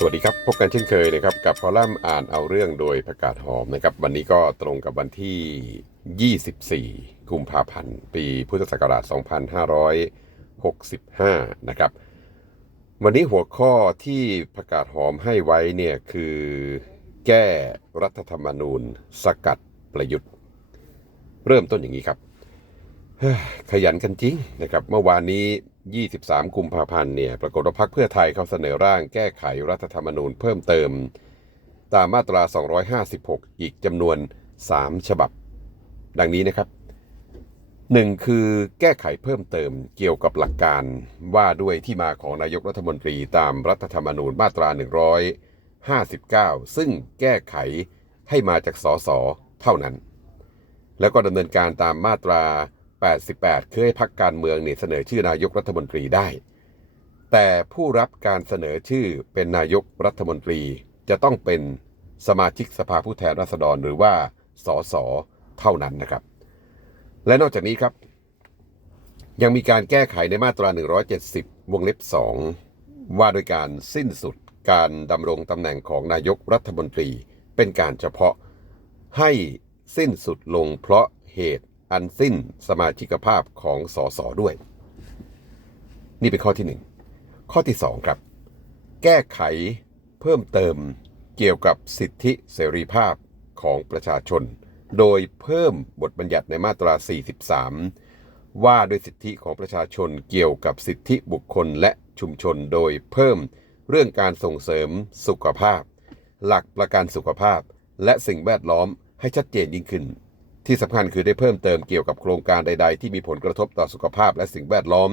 สวัสดีครับ พบกันเช่นเคยนะครับกับคอลัมน์อ่านเอาเรื่องโดยประกาศหอมนะครับ วันนี้ก็ตรงกับวันที่ 24 กุมภาพันธ์ ปีพุทธศักราช 2565 นะครับ วันนี้หัวข้อที่ประกาศหอมให้ไว้เนี่ยคือแก้รัฐธรรมนูญ สกัดประยุทธ์ เริ่มต้นอย่างนี้ครับ ขยันกันจริงนะครับ เมื่อวานนี้ 23 กุมภาพันธ์เนี่ยปรากฏว่าพรรคเพื่อไทยเขาเสนอร่างแก้ไขรัฐธรรมนูญเพิ่มเติม ตามมาตรา 256 อีกจำนวน 3 ฉบับ ดังนี้นะครับ 1. คือแก้ไขเพิ่มเติมเกี่ยวกับหลักการว่าด้วยที่มาของนายกรัฐมนตรีตามรัฐธรรมนูญมาตรา 159 ซึ่งแก้ไขให้มาจากสสเท่านั้น แล้วก็ดำเนินการตามมาตรา 88 คือให้พักการเมืองเนี่ยเสนอชื่อนายกรัฐมนตรีได้ แต่ผู้รับการเสนอชื่อเป็นนายกรัฐมนตรี จะต้องเป็นสมาชิกสภาผู้แทนราษฎรหรือว่า สส เท่านั้นนะครับ และนอกจากนี้ครับ ยังมีการแก้ไขในมาตรา 170 วงเล็บ 2 ว่าโดยการสิ้นสุดการดำรงตำแหน่งของนายกรัฐมนตรีเป็นการเฉพาะให้สิ้นสุดลงเพราะเหตุ อันสิ้นสมาชิกภาพของสสด้วย นี่เป็นข้อที่หนึ่งข้อที่สองครับ แก้ไขเพิ่มเติมเกี่ยวกับสิทธิเสรีภาพของประชาชน โดยเพิ่มบทบัญญัติในมาตรา 43 ว่าด้วยสิทธิของประชาชนเกี่ยวกับสิทธิบุคคลและชุมชน โดยเพิ่มเรื่องการส่งเสริมสุขภาพ หลักประกันสุขภาพ และสิ่งแวดล้อมให้ชัดเจนยิ่งขึ้น ที่สำคัญคือได้เพิ่มเติมเกี่ยวกับโครงการใด ๆ ที่มีผลกระทบต่อสุขภาพและสิ่งแวดล้อม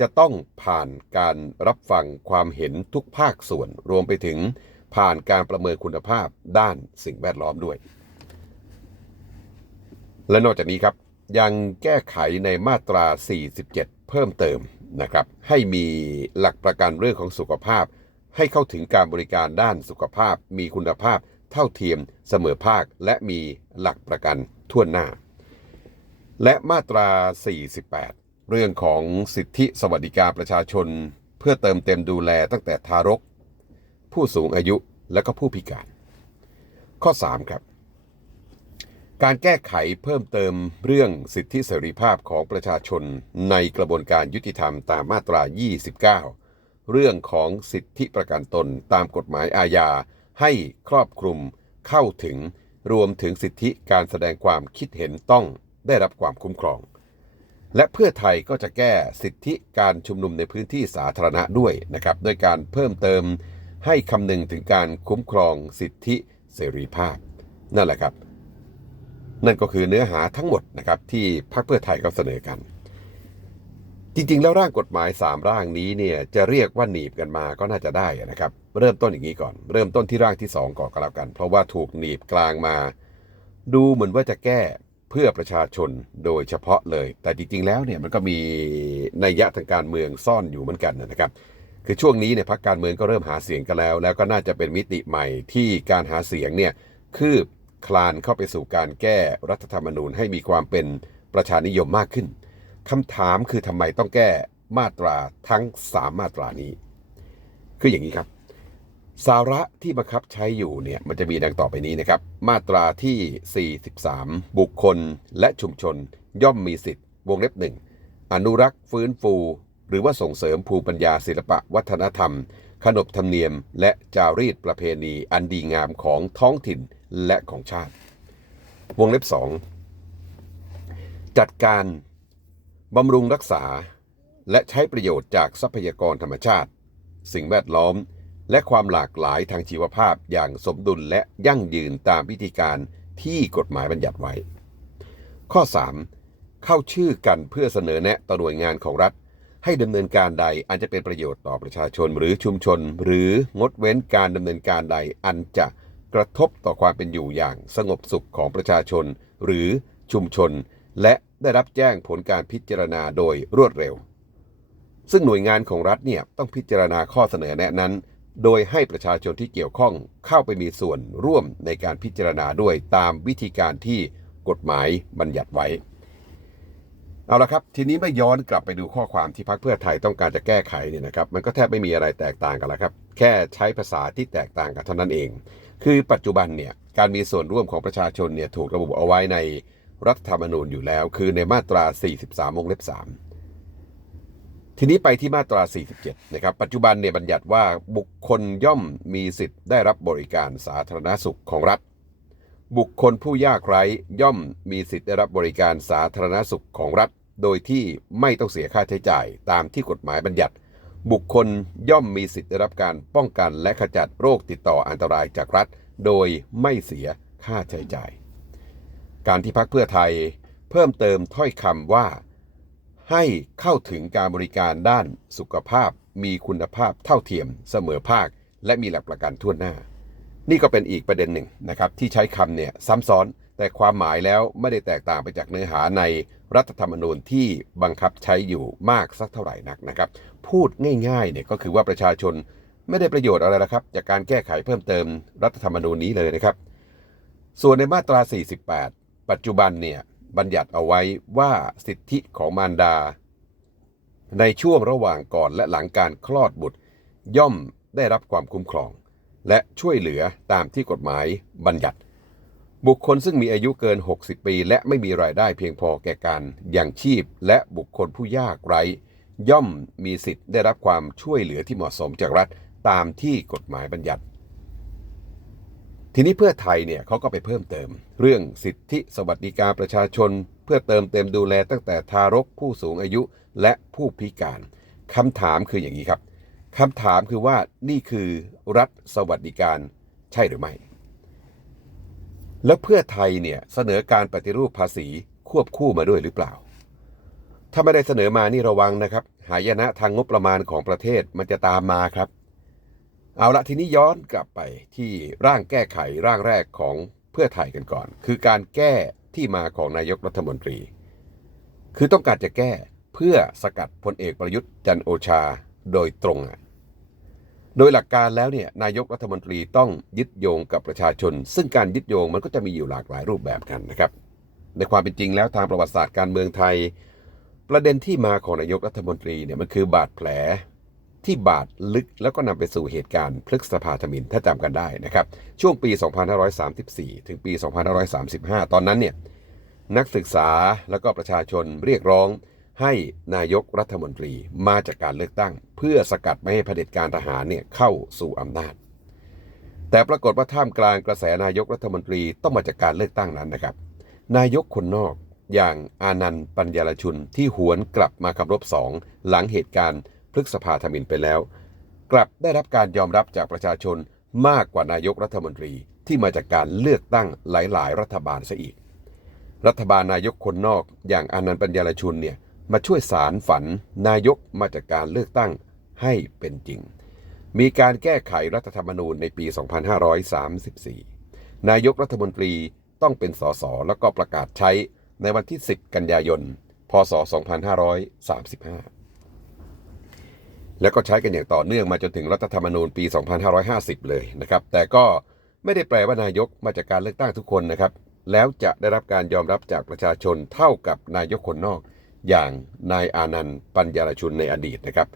จะต้องผ่านการรับฟังความเห็นทุกภาคส่วน รวมไปถึงผ่านการประเมินคุณภาพด้านสิ่งแวดล้อมด้วย และนอกจากนี้ครับยังแก้ไขในมาตรา 47 เพิ่มเติมนะครับ ให้มีหลักประกันเรื่องของสุขภาพ ให้เข้าถึงการบริการด้านสุขภาพ มีคุณภาพ เท่าเทียม เสมอภาค และมีหลักประกัน ทั่วหน้า และมาตรา 48 เรื่องของสิทธิสวัสดิการประชาชน เพื่อเติมเต็มดูแลตั้งแต่ทารก ผู้สูงอายุและก็ผู้พิการ ข้อ 3 ครับ การแก้ไขเพิ่มเติมเรื่องสิทธิเสรีภาพของประชาชนในกระบวนการยุติธรรมตามมาตรา 29เรื่องของสิทธิประกันตนตามกฎหมายอาญาให้ครอบคลุมเข้าถึง รวมถึงสิทธิการแสดงความคิดเห็นต้องได้รับความคุ้มครอง และเพื่อไทยก็จะแก้สิทธิการชุมนุมในพื้นที่สาธารณะด้วยนะครับด้วยการเพิ่มเติมให้คำนึงถึงการคุ้มครองสิทธิเสรีภาพ นั่นแหละครับ นั่นก็คือเนื้อหาทั้งหมดนะครับที่พรรคเพื่อไทยเขาเสนอกัน จริงๆ แล้วร่างกฎหมาย 3 ร่างนี้เนี่ยจะเรียกว่าหนีบกันมาก็น่าจะได้นะครับ เริ่มต้นอย่างนี้ก่อน เริ่มต้นที่ร่างที่ 2 ก่อนก็แล้วกัน เพราะว่าถูกหนีบกลางมา ดูเหมือนว่าจะแก้เพื่อประชาชนโดยเฉพาะเลย แต่จริง ๆ แล้วเนี่ยมันก็มีนัยยะทางการเมืองซ่อนอยู่เหมือนกันนะครับ คือช่วงนี้เนี่ยพรรคการเมืองก็เริ่มหาเสียงกันแล้ว แล้วก็น่าจะเป็นมิติใหม่ที่การหาเสียงเนี่ยคืบคลานเข้าไปสู่การแก้รัฐธรรมนูญให้มีความเป็นประชานิยมมากขึ้นคำถามคือทำไมต้องแก้มาตราทั้ง 3 มาตรานี้ คืออย่างนี้ครับ สาระที่บังคับใช้อยู่เนี่ยมันจะมีดังต่อไปนี้นะครับ มาตราที่ 43 บุคคลและชุมชนย่อมมีสิทธิ์ วงเล็บหนึ่งอนุรักษ์ฟื้นฟู หรือว่าส่งเสริมภูมิปัญญาศิลปะวัฒนธรรม ขนบธรรมเนียม และจารีตประเพณีอันดีงามของท้องถิ่นและของชาติ วงเล็บสองจัดการบำรุงรักษา และใช้ประโยชน์จากทรัพยากรธรรมชาติ สิ่งแวดล้อม และความหลากหลายทางชีวภาพอย่างสมดุลและยั่งยืนตามวิธีการที่กฎหมายบัญญัติไว้ ข้อ 3. เข้าชื่อกันเพื่อเสนอแนะต่อหน่วยงานของรัฐ ให้ดำเนินการใดอันจะเป็นประโยชน์ต่อประชาชนหรือชุมชน หรืองดเว้นการดำเนินการใดอันจะกระทบต่อความเป็นอยู่อย่างสงบสุขของประชาชน หรือชุมชน และได้รับแจ้งผลการพิจารณาโดยรวดเร็ว ซึ่งหน่วยงานของรัฐเนี่ยต้องพิจารณาข้อเสนอแนะนั้น โดยให้ประชาชนที่เกี่ยวข้องเข้าไปมีส่วนร่วมในการพิจารณาด้วยตามวิธีการที่กฎหมายบัญญัติไว้ เอาละครับ ทีนี้ไม่ย้อนกลับไปดูข้อความที่พรรคเพื่อไทยต้องการจะแก้ไขเนี่ยนะครับ มันก็แทบไม่มีอะไรแตกต่างกันแล้วครับ แค่ใช้ภาษาที่แตกต่างกันเท่านั้นเอง คือปัจจุบันเนี่ยการมีส่วนร่วมของประชาชนเนี่ยถูกระบุเอาไว้ในรัฐธรรมนูญอยู่แล้ว คือในมาตรา 43วงเล็บ3 ทีนี้ไปที่มาตรา 47 นะครับ ปัจจุบันเนี่ยบัญญัติว่าบุคคลย่อมมีสิทธิ์ได้รับบริการสาธารณสุขของรัฐ บุคคลผู้ยากไร้ย่อมมีสิทธิ์ได้รับบริการสาธารณสุขของรัฐ โดยที่ไม่ต้องเสียค่าใช้จ่ายตามที่กฎหมายบัญญัติ บุคคลย่อมมีสิทธิ์ได้รับการป้องกันและขจัดโรคติดต่ออันตรายจากรัฐ โดยไม่เสียค่าใช้จ่าย การที่พักเพื่อไทย เพิ่มเติมถ้อยคำว่า ให้เข้าถึงการบริการด้านสุขภาพ มีคุณภาพเท่าเทียมเสมอภาค และมีหลักประกันทั่วหน้า นี่ก็เป็นอีกประเด็นหนึ่งนะครับที่ใช้คำเนี่ยซ้ำซ้อนแต่ความหมายแล้วไม่ได้แตกต่างไปจากเนื้อหาในรัฐธรรมนูญที่บังคับใช้อยู่มากสักเท่าไหร่นักนะครับ พูดง่ายๆเนี่ยก็คือว่าประชาชนไม่ได้ประโยชน์อะไรละครับ จากการแก้ไขเพิ่มเติมรัฐธรรมนูญนี้เลยนะครับ ส่วนในมาตรา 48 ปัจจุบันเนี่ย บัญญัติเอาไว้ว่าสิทธิของมารดา ในช่วงระหว่างก่อนและหลังการคลอดบุตร ย่อมได้รับความคุ้มครอง และช่วยเหลือตามที่กฎหมายบัญญัติ บุคคลซึ่งมีอายุเกิน 60 ปี และไม่มีรายได้เพียงพอแก่การยังชีพ และบุคคลผู้ยากไร้ ย่อมมีสิทธิ์ได้รับความช่วยเหลือที่เหมาะสมจากรัฐตามที่กฎหมายบัญญัติ ทีนี้เพื่อไทยเนี่ยเขาก็ไปเพิ่มเติม เรื่องสิทธิสวัสดิการประชาชน เพื่อเติมเต็มดูแลตั้งแต่ทารกผู้สูงอายุและผู้พิการคำถามคืออย่างนี้ครับคำถามคือว่านี่คือรัฐสวัสดิการใช่หรือไม่ แล้วเพื่อไทยเนี่ยเสนอการปฏิรูปภาษีควบคู่มาด้วยหรือเปล่า ถ้าไม่ได้เสนอมานี่ระวังนะครับ หายนะทางงบประมาณของประเทศมันจะตามมาครับ เอาละทีนี้ย้อนกลับไปที่ร่างแก้ไขร่างแรกของเพื่อไทยกันก่อน คือการแก้ที่มาของนายกรัฐมนตรี คือต้องการจะแก้เพื่อสกัดพลเอกประยุทธ์จันโอชาโดยตรงอะโดยหลักการแล้วเนี่ยนายกรัฐมนตรีต้องยึดโยงกับประชาชน ซึ่งการยึดโยงมันก็จะมีอยู่หลากหลายรูปแบบกันนะครับ ในความเป็นจริงแล้วทางประวัติศาสตร์การเมืองไทย ประเด็นที่มาของนายกรัฐมนตรีเนี่ยมันคือบาดแผล ที่บาดลึกแล้วก็นำไปสู่เหตุการณ์พฤกษภาธมินถ้าจำกันได้นะครับ ช่วงปี 2534 ถึงปี 2535 ตอนนั้นเนี่ยนักศึกษาแล้วก็ประชาชนเรียกร้องให้นายกรัฐมนตรีมาจากการเลือกตั้ง เพื่อสกัดไม่ให้เผด็จการทหารเนี่ยเข้าสู่อำนาจ แต่ปรากฏว่าท่ามกลางกระแสนายกรัฐมนตรีต้องมาจากการเลือกตั้งนั้นนะครับ นายกคนนอกอย่างอานันต์ปัญญารชุนที่หวนกลับมาคำรบสองหลังเหตุการณ์ พฤกษภาธมินไปแล้ว กลับได้รับการยอมรับจากประชาชนมากกว่านายกรัฐมนตรีที่มาจากการเลือกตั้งหลาย ๆ รัฐบาลซะอีก รัฐบาลนายกคนนอกอย่างอนันต์ปัญญารชุนเนี่ยมาช่วยสารฝันนายกมาจากการเลือกตั้งให้เป็นจริง มีการแก้ไขรัฐธรรมนูญในปี 2534 นายกรัฐมนตรีต้องเป็นสสแล้วก็ประกาศใช้ในวันที่ 10 กันยายน พศ 2535 แล้วก็ใช้กันอย่างต่อเนื่องมาจนถึงรัฐธรรมนูญปี 2550 เลยนะครับ แต่ก็ไม่ได้แปลว่านายกมาจากการเลือกตั้งทุกคนนะครับ แล้วจะได้รับการยอมรับจากประชาชนเท่ากับนายกคนนอก อย่างนายอานันต์ปัญญารชุนในอดีตนะครับ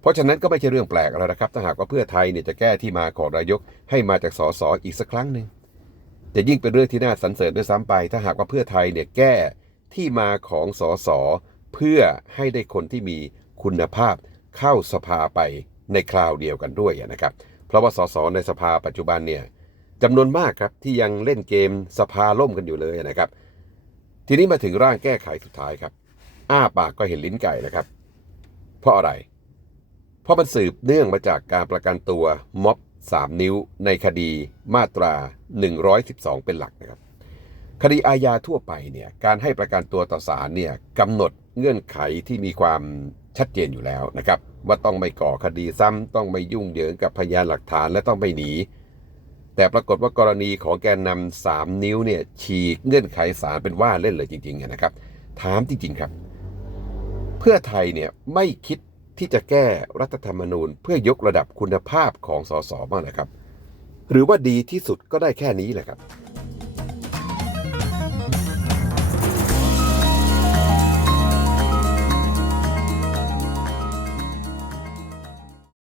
เพราะฉะนั้นก็ไม่ใช่เรื่องแปลกอะไรนะครับ ถ้าหากว่าเพื่อไทยเนี่ยจะแก้ที่มาของนายกให้มาจากสสอีกสักครั้งหนึ่งจะยิ่งเป็นเรื่องที่น่าสรรเสริญด้วยซ้ำไป ถ้าหากว่าเพื่อไทยเนี่ยแก้ที่มาของสสเพื่อให้ได้คนที่มีคุณภาพ เข้าสภาไปในคราวเดียวกันด้วยนะครับ เพราะว่าสสในสภาปัจจุบันเนี่ยจำนวนมากครับที่ยังเล่นเกมสภาล่มกันอยู่เลยนะครับ ทีนี้มาถึงร่างแก้ไขสุดท้ายครับ อ้าปากก็เห็นลิ้นไก่นะครับ เพราะอะไร เพราะมันสืบเนื่องมาจากการประกันตัวม็อบ3 นิ้วในคดีมาตรา 112 เป็นหลักนะครับ คดีอาญาทั่วไปเนี่ยการให้ประกันตัวต่อศาลเนี่ยกำหนดเงื่อนไขที่มีความ ชัดเจนอยู่แล้วนะครับ ว่าต้องไม่ก่อคดีซ้ำต้องไม่ยุ่งเหยิงกับพยานหลักฐานและต้องไม่หนี แต่ปรากฏว่ากรณีของแกนนำสามนิ้วเนี่ยฉีกเงื่อนไขศาลเป็นว่าเล่นเลยจริงๆนะครับ ถามจริงๆครับ เพื่อไทยเนี่ยไม่คิดที่จะแก้รัฐธรรมนูญ เพื่อยกระดับคุณภาพของสสบ้างนะครับ หรือว่าดีที่สุดก็ได้แค่นี้แหละครับ